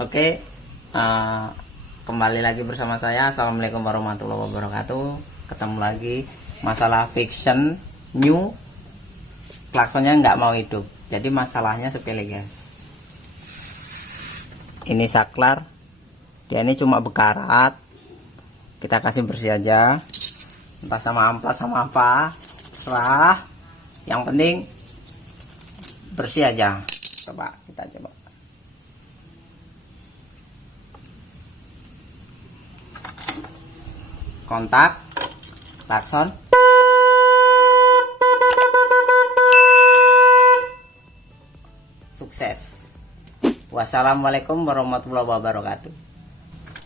Oke, eh, kembali lagi bersama saya. Assalamualaikum warahmatullahi wabarakatuh. Ketemu lagi masalah fiction new, klaksonnya nggak mau hidup. Jadi masalahnya sepele guys. Ini saklar, dia ini cuma bekarat. Kita kasih bersih aja, entah sama amplas sama apa, terserah. Yang penting bersih aja. Coba kita coba. Kontak, klakson. Sukses. Wassalamualaikum warahmatullahi wabarakatuh.